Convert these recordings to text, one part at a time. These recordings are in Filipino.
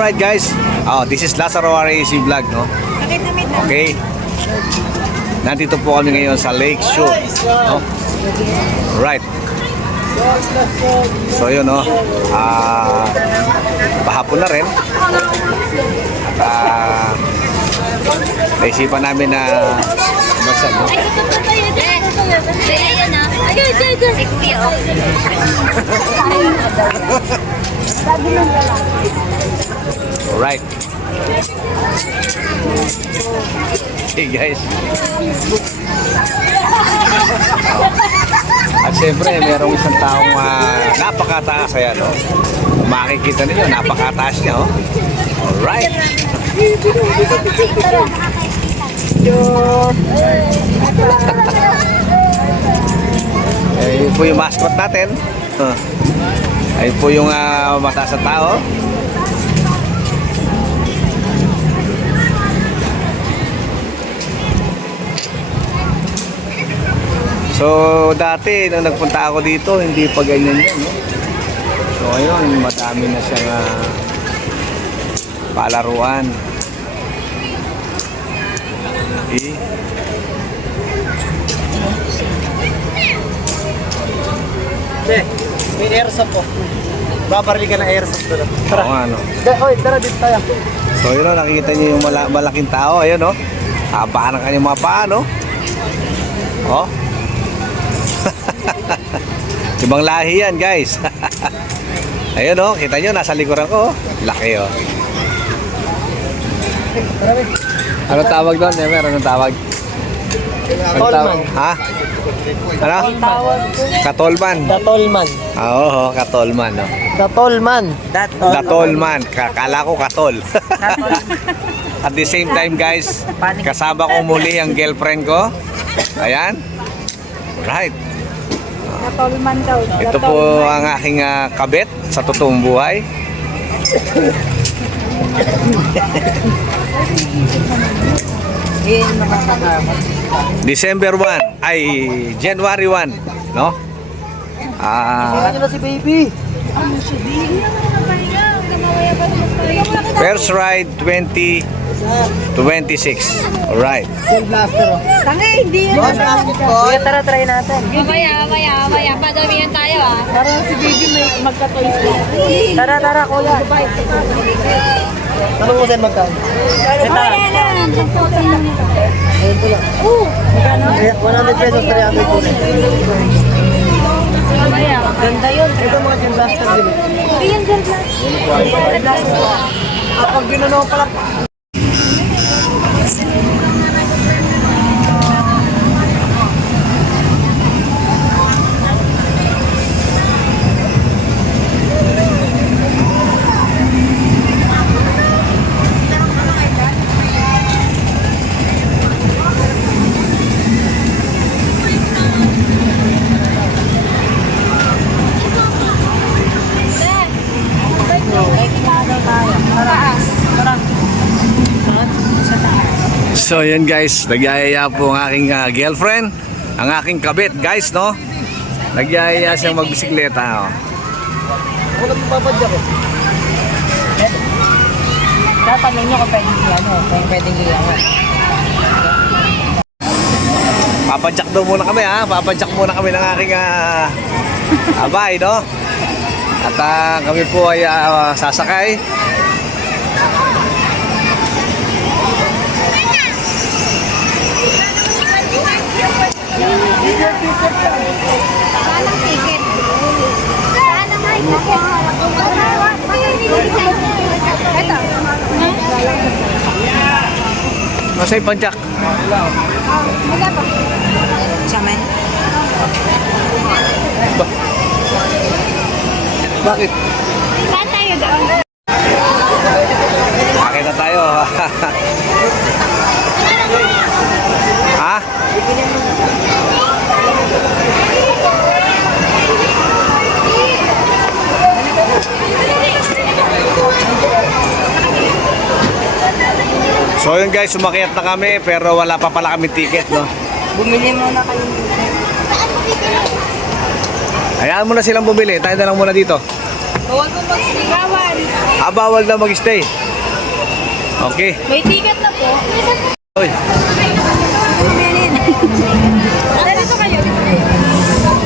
Alright guys, this is Lazaro RAC Vlog, no? Okay. Nandito po kami ngayon sa Lake Shore, no? Right. So yun, no? Pahapon na rin. At naisipan namin na masal, no? Alright. Hey guys. At siyempre merong isang taong napakataas, ayan, no? Kung makikita ninyo, napakataas niya, oh. Alright. Ayun po yung mascot natin. Ayun po yung mataas na tao. So dati nung nagpunta ako dito, hindi pa ganyan yan, no? So ayun, madami na siyang palaruan. Okay. May airsoft po. Babarili ka ng airsoft doon. Tara. Oo, ano. Oy, tara dito tayo. So yun, no, nakikita niyo yung malaking tao. Ayun, no? Haba ng kanyang mga paa, no? Oh. Ibang lahi yan, guys. Ayun, no? Kita nyo, nasa likuran ko. Laki, oh. Anong tawag doon, Never? Anong tawag? Anong tawag? Ha? Ano? Katolman. Datolman. Oo, katolman, no? Datolman. Datolman. Kala ko katol. At the same time, guys, kasama ko muli ang girlfriend ko. Ayan. Right. Katolman daw. Ito po ang aking kabit sa totoong buhay. December 1 ay January 1, no? Ano na si baby? First ride 2026. Alright. Full blaster. Tanga, hindi yan. Kuya, tara, try natin. Mamaya. Padamihan tayo, ah. Para si baby may magka-toys lang. Tara, kuya. Tanong mo sa'yo magkano? Ayun po lang. Magkano? 100 pesos, 300 po. Mamaya. Ganda yun. Ito mga gym blaster din. Hindi yan gel glass. Kapag ginano pala. So yan guys, nagyayaya po ang aking girlfriend, ang aking kabit, guys, no? Nagyayaya siyang magbisikleta, oh. Wala mo papadyak eh. Tatanong nyo kung pwedeng iyan. Papadyak daw muna kami, ha? Papadyak muna kami ng aking abay, no? At kami po ay sasakay. Nasa yung padyak? Saman? Bakit? Saan tayo doon? Bakit na tayo? Ha? So yun guys, sumakyat na kami pero wala pa pala kami ticket, no? Bumili muna kayo. Hayaan mo na silang bumili, tayo na lang muna dito. Bawal po mag-stay. Bawal. Bawal na mag-stay. Okay. May ticket na po. Oy. Dito kayo.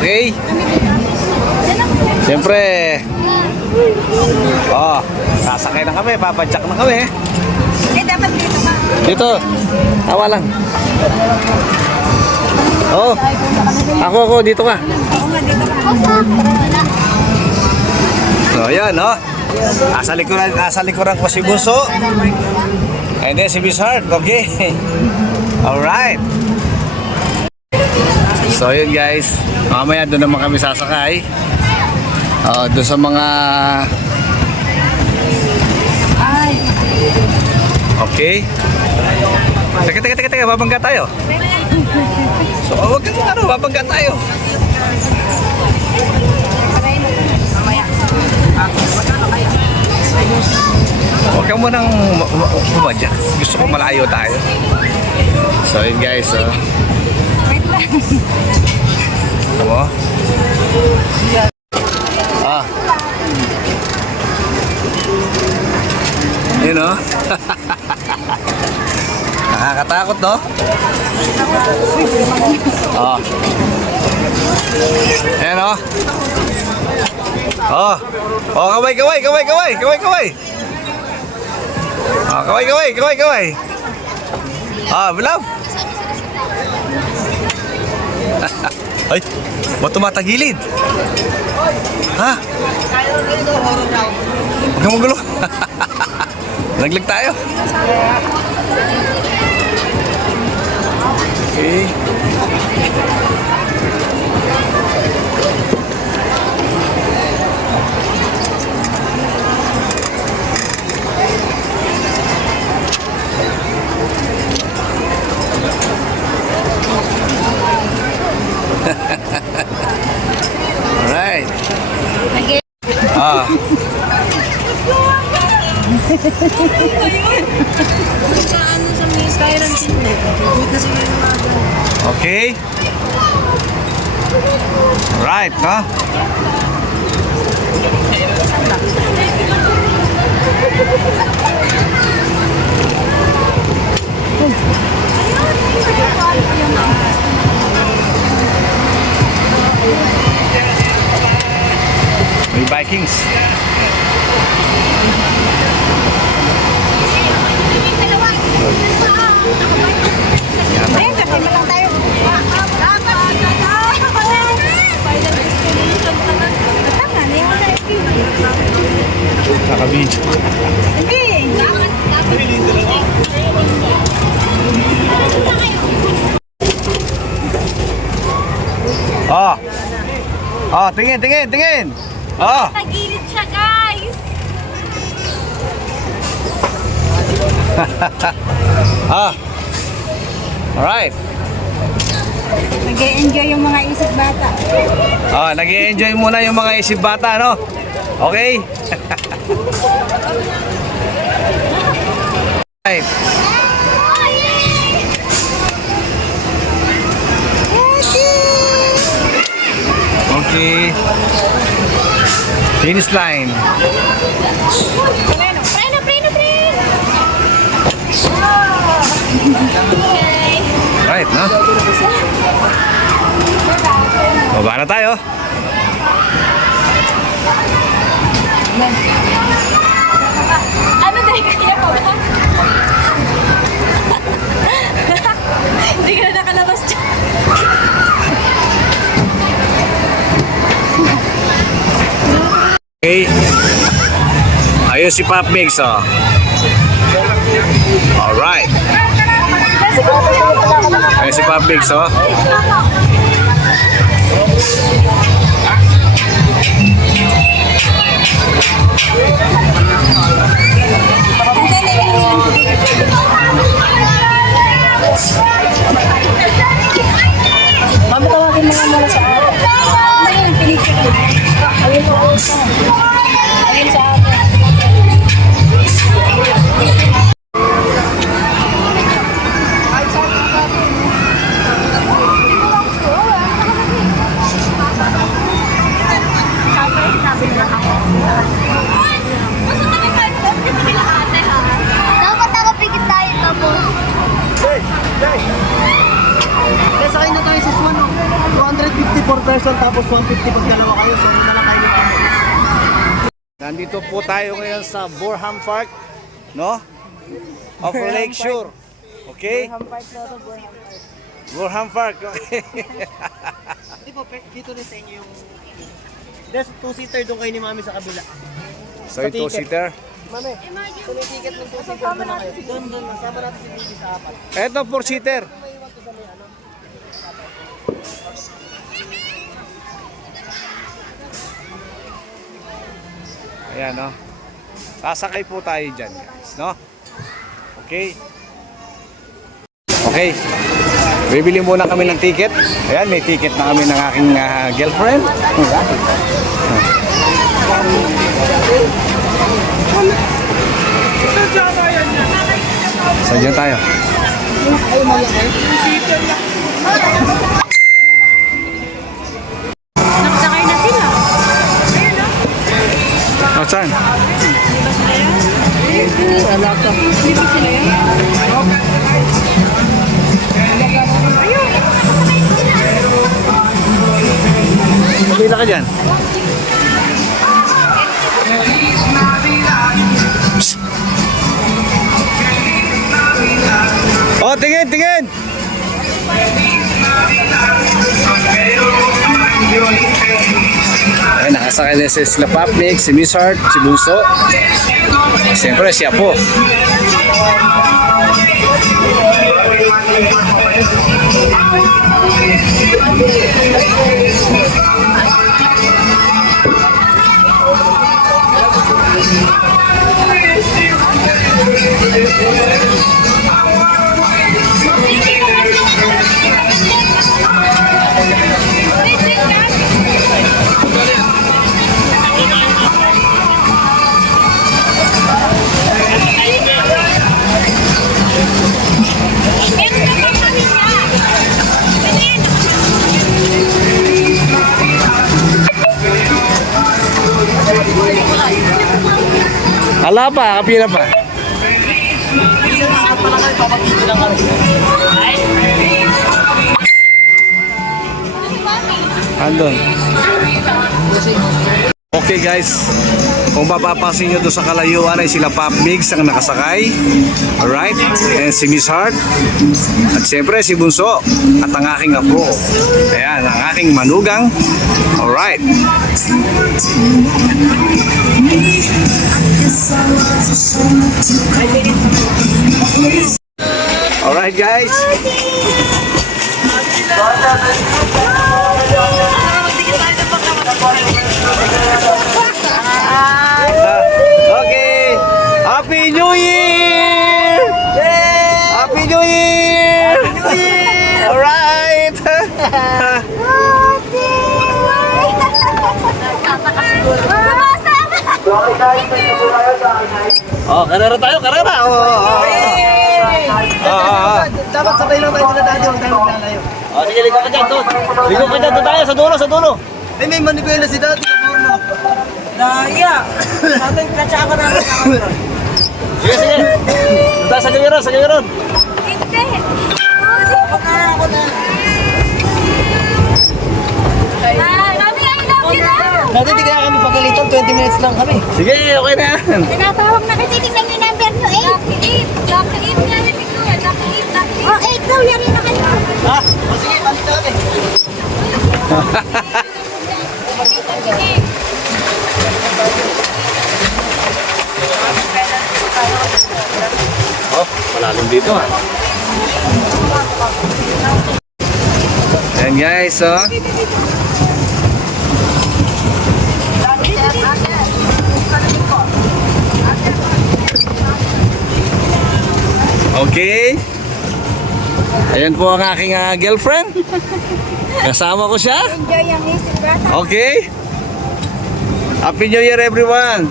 Okay. Siyempre. Oh, sasakay na kami. Papadyak na kami. Eh, dapat dito ka. Dito. Tawa lang. Oh. Ako. Dito ka. Ako nga, dito ka. So, ayan, oh. Nasa likuran ko si Bunso. And then si Miss Heart. Okay. Alright. So, yun guys. Mamaya doon naman kami sasakay. Doon sa mga... Okay. Teka. Babangga tayo. So, wag kang babangga tayo. Huwag kang munang umadya. Gusto ko malayo tayo. So, yun guys. Ano? Yun o. Nakakatakot, no? Ayan o. Kaway. Kaway. Bilab. Ay, ba't tumatagilid? Ha? Huwag kang magulo. Naglag tayo. Okay. Alright. Okay. Right, huh? May Vikings. Ayun, kapit mo lang tayo. Tama, hindi mo tayo. Nakabidyo. Hindi. Tingin. Nagilid siya, guys. Alright. Nag-enjoy yung mga isip bata. Nag-i-enjoy muna yung mga isip bata, no? Okay? Right. Okay. Finish line. Right, no? Baba na tayo. Ano dahil kaya pa ba? Hindi ka na nakalabas dyan. Okay. Ayun si Pop Mix, oh. Alright. Ayun si Pop Mix, oh. Mami, tawagin mo nga muna sa akin. Ayun, pinicture ko. Ayun po. Ayun sa akin. Sabi na ako. 1,000 tapos 150 pag dalawa kayo. So, na lang kayo nito. Nandito po tayo ngayon sa Burham Park, no? Of Lakeshore. Okay? Burham Park. Okay. Hindi po, dito rin sa inyo yung... There's 2-seater doon kayo ni Mami sa kabila. So ito two-seater. Mami, ito yung ticket ng 2-seater doon na kayo. Doon, nasama natin si Bibi sa 4. Ito four-seater. Ayan, no? Sasakay po tayo dyan, guys, no? Okay. Okay. Bibili muna kami ng ticket. Ayan, may ticket na kami ng aking girlfriend. So, dyan tayo. Nakasakay na sila. Oh, saan? Di ba sila yan? Kabila ka dyan. Psst. Oh, tingin, tingin! Ay, nakasakay na sila Papnik, si Miss Heart, si Bunso. Siyempre, siya po. Hala pa, kapila pa. Andun. Okay guys, kung mapapansin nyo doon sa kalayuan ay sila Pop Mix ang nakasakay. Alright, and si Miss Heart. At siyempre si Bunso at ang aking apo. Ayan, ang aking manugang. Alright. Alright guys. Okay. Happy New Year! Happy New Year! Happy New Year! Alright. Oh, karera tayo, karera. Dapat sabay lang tayo nila dati. Huwag tayo maglalayo. Oh, sige, ligo ka dyan, doon. Ligo ka dyan, doon tayo, sa dulo, sa dulo. May manibela si dati. Daya! Sabi, katsa ka namin sa Sige, sige. Doon tayo sa galiron, sa galiron. Hindi. ako na. Mami, I love you na. Dati di kaya kami pagalitan. 20 minutes lang kami. Sige, okay na yan. Tinatawag na kasi tingnan yung number nyo, 8. Lucky 8 nga rin ito. Lucky 8, lucky 8. Oh, 8 daw, yari na kayo. Ha? O sige, balik na kami. Oh, malalim dito ha. Ayan guys, oh. Okay. Ayan po ang aking girlfriend. Kasama ko siya. Enjoy ang isip, bata. Okay. Happy New Year everyone.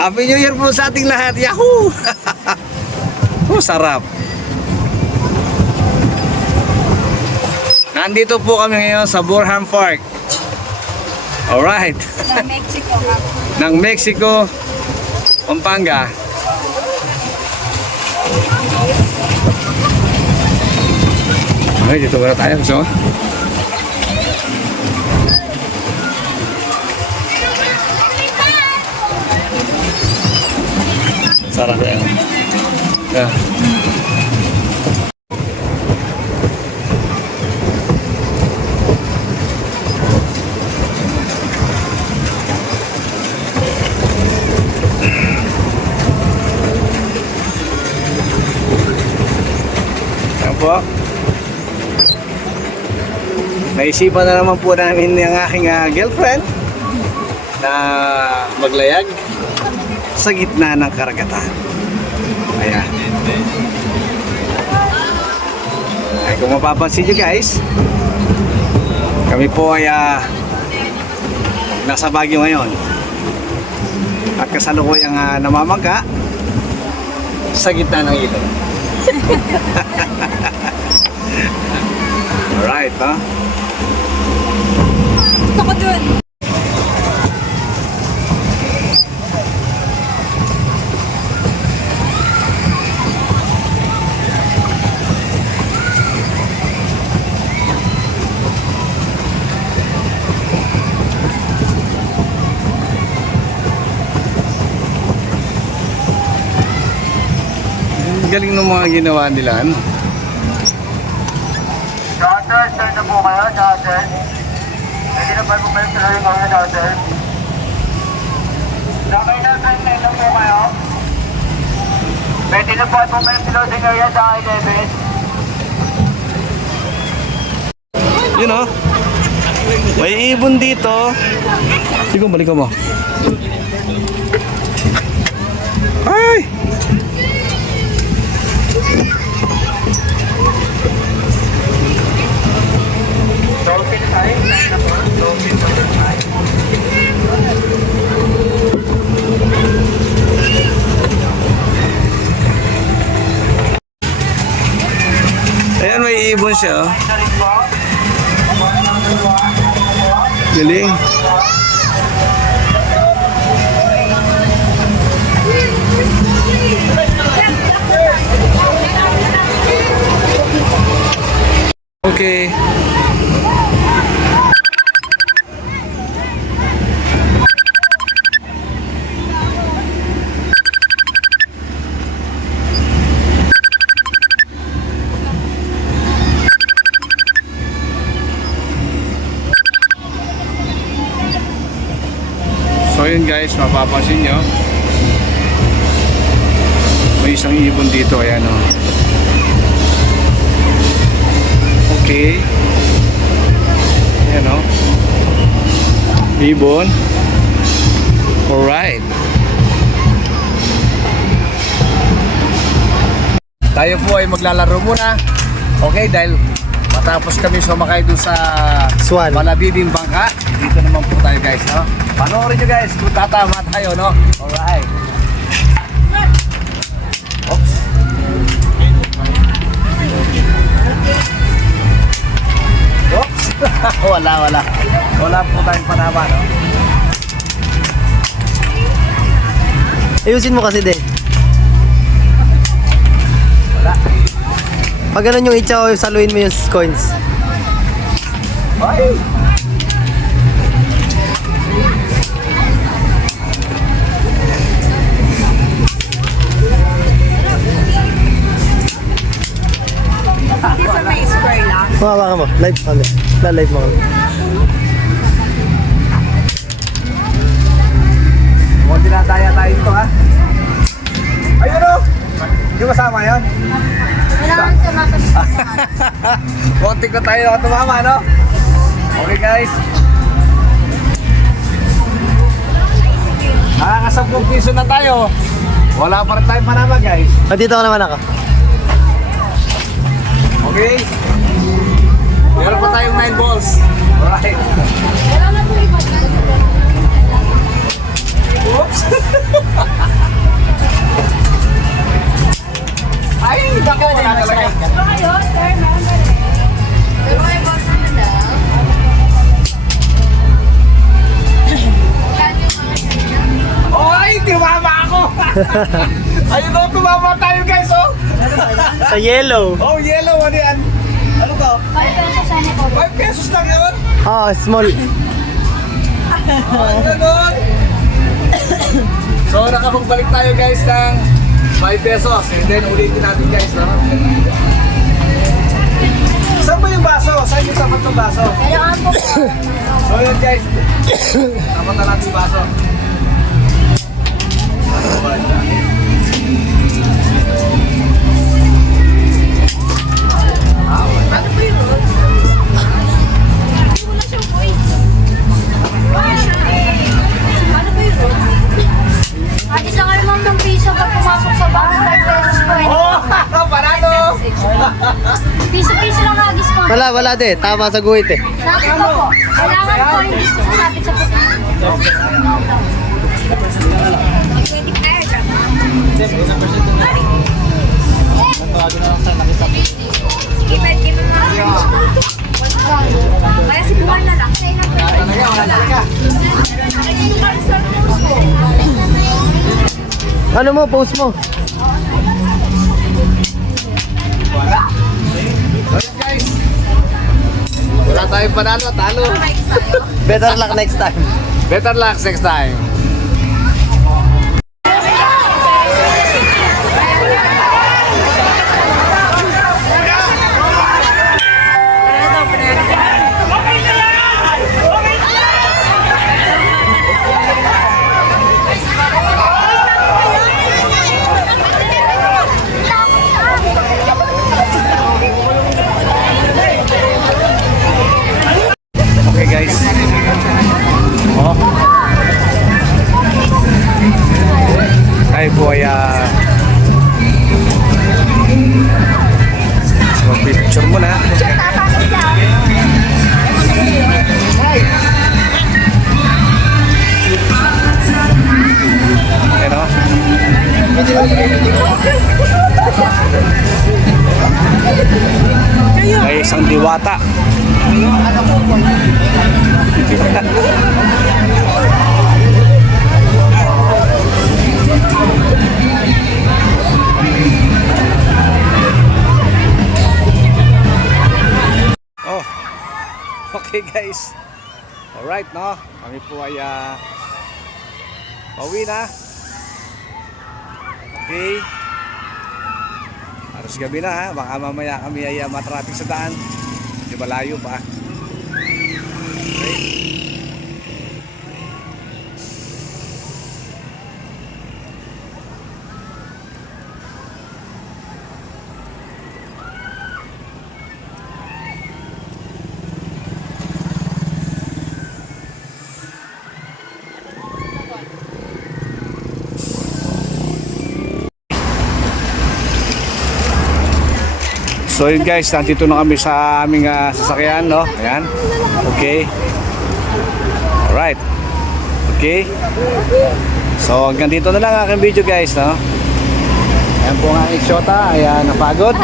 Happy New Year po sa ating lahat. Yahoo! Oh, sarap. Nandito po kami ngayon sa Burham Park. Alright. Sa Mexico, ha? Ng Mexico, Pampanga. Okay, dito muna tayo. So, Para sa ano. Yeah. Yan po. Naisipan na naman po namin yung aking girlfriend na maglayag sa gitna ng karagatan. Ayan. Ay, kung mapapansin nyo guys, kami po ay nasa Baguio ngayon. At kasalukuyang namamangka sa gitna ng ilog. Alright, ha? Gusto ko dun. Ang galing ng mga ginawa nila, ano? Daughter, sir na po kayo, daughter. Pwede na ba bumalik sa rin mga daughter? Dakay na, friend, na po kayo. Pwede na po at bumalik sa loading area sa I-11. Yun o. May ibon dito. Sige, balikan mo. Ay! Dolphin tayo. Dolphin tayo. Ayan, may ibon siya. Oh. Galing. Okay. So yun guys, mapapansin nyo may isang ibon dito, ayan o. Okay. Ayan o. Ibon. Alright. Tayo po ay maglalaro muna. Okay, dahil matapos kami sumakay dun sa Swan. Malabibing bangka, dito naman po tayo guys, no? Panoorin nyo guys kung tatama tayo, no? Alright. Oops. Oops. Wala po tayong panama, no? Ayusin mo kasi din. Wala. Pag ganun yung itsa o saluin mo yung coins. Ay! Isa may square lang. Mahawa ka mo. Live kami. Live mo kami. Mukhang dinadaya tayo dito, ha? Ayun o! Hindi kasama yun? Wala kang sumasabi. Kontik na tayo tumama, no? Okay guys. Nakaka-10 piso na tayo. Wala pa rin tayong panama guys. Nandito ka naman ako. Okay? Meron pa tayong 9 balls. Alright. Oops! Ay, baka wala talaga. Kayo, sir, meron ba rin? Pero may boss na daw. Oy, tumama ako! Ayun o, tumama tayo guys, oh! Sa yellow. Oh, yellow, ano yan? Ano to? 5 pesos sana po. 5 pesos lang yun? Oh, small. Oh, ganun! So, nakapagbalik tayo guys ng 5 pesos. And then ulitin natin guys, no? Saan ba yung baso? Saan yung tapat ng baso? Kailangan po po. So yun guys, tapat na natin yung baso. At isang alamang ng piso pag pumasok sa box, 5 pesos po. Oh! Panalo! Piso-piso lang agis po. Wala din. Tama sa guhit eh. Sabi ko po, kailangan po hindi po sasabit sa puti. Magwedding airdrop. Sige, pwede mo na. Kaya si Buwan na lang. Ano mo, post mo? Guys, wala tayong panalo, talo. Better luck next time. Better luck next time. Okay guys. Oh. Tayo po ay picture mo na. Ayan o. May isang diwata. Oh, okay guys. Alright, no? Kami po ay pauwi na. Okay. Aros gabi na ha. Baka mamaya kami ay matraffic sa daan. Di malayo pa. Okay. So yun guys, nandito na kami sa aming sasakyan, no? Ayan. Okay. Alright. Okay. So hanggang dito na lang ang aking video guys, no? Ayan po ang aking shota. Ayan, napagod.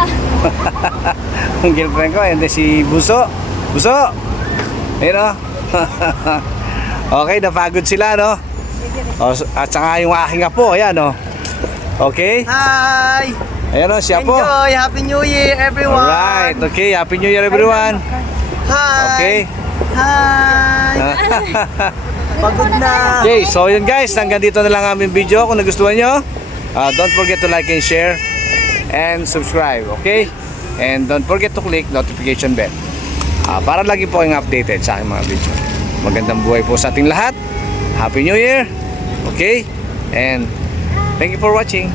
Ang girlfriend ko. Ayan din si Buso. Buso! Ayan, no? Okay, napagod sila, no? O, at saka yung aking apo. Ayan, no? Okay. Hi! Ayan, no? Siya po. Enjoy! Happy New Year, everyone! Alright, okay. Happy New Year everyone. Hi! Okay. Hi! Pagod na! Okay, so yun guys. Hanggang dito na lang aming video. Kung nagustuhan nyo, don't forget to like and share and subscribe, okay? And don't forget to click notification bell para lagi po kayong updated sa aking mga video. Magandang buhay po sa ating lahat. Happy New Year. Okay? And thank you for watching.